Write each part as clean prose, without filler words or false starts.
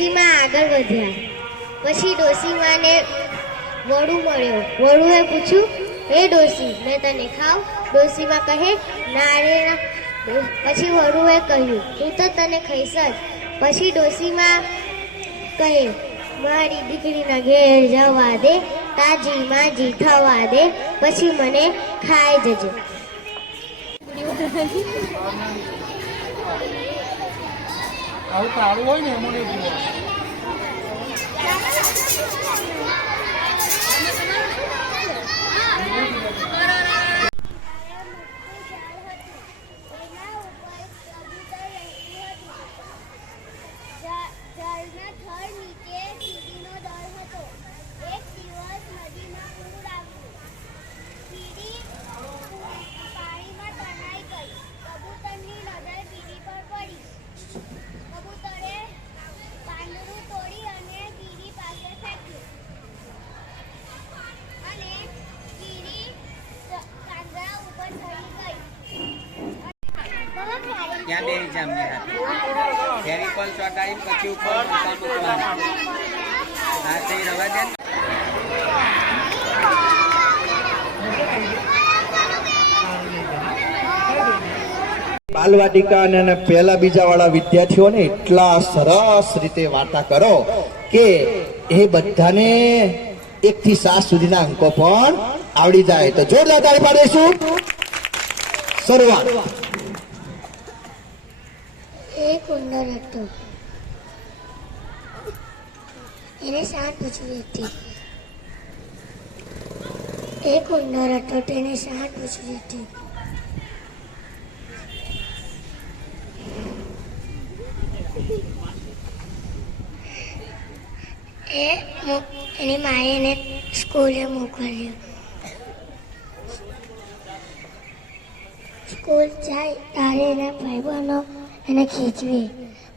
ડોશીમાં આગળ વધ્યા. પછી ડોશીમાને વડું મળ્યો. વડુએ પૂછ્યું, હે ડોશી, મેં તને ખાવ? ડોશીમાં કહે, ના રે ના. પછી વડુએ કહ્યું, હું તો તને ખાઈશ જ. પછી ડોશીમાં કહે, મારી દીકરીના ઘેર જવા દે, તાજી માજી થવા દે, પછી મને ખાઈ જજે. આવું તારું હોય ને એમાં નહીં ત્યાં બે જામની હતી ફેરી કોલ ચોટાડી પછી ઉપર હા તે રવા દે. બાલવાટિકા અને પહેલા બીજા વાળા વિદ્યાર્થીઓને એટલા સરસ રીતે વાર્તા કરો કે એ બધાને 1 થી 7 સુધીના અંકો પણ આવડી જાય. તો જોરદાર તાળી પાડીશું. શરૂઆત. એક ઉંદર હતો. એને સાત પૂછવી હતી. એક ઉંદર હતો, તેને સાત પૂછવી હતી. એની માએ એને સ્કૂલે મોકલ્યો. સ્કૂલ જાય ત્યારે એના ભાઈબંધો એને ખીચવી.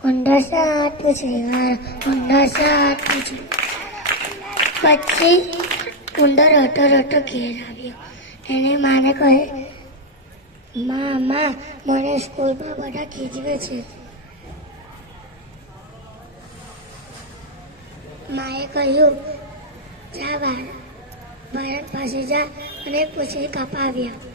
ઉંદર સાત પૂછડી, ઉંદર સાત પૂછડી. પછી ઉંદર રટો રટો ઘેર આવ્યો. એને માને કહે, મા મને સ્કૂલમાં બધા ખીચવે છે. માએ કહ્યું, જા બાળક પાસે જા અને પૂછડી કપાવ્યા.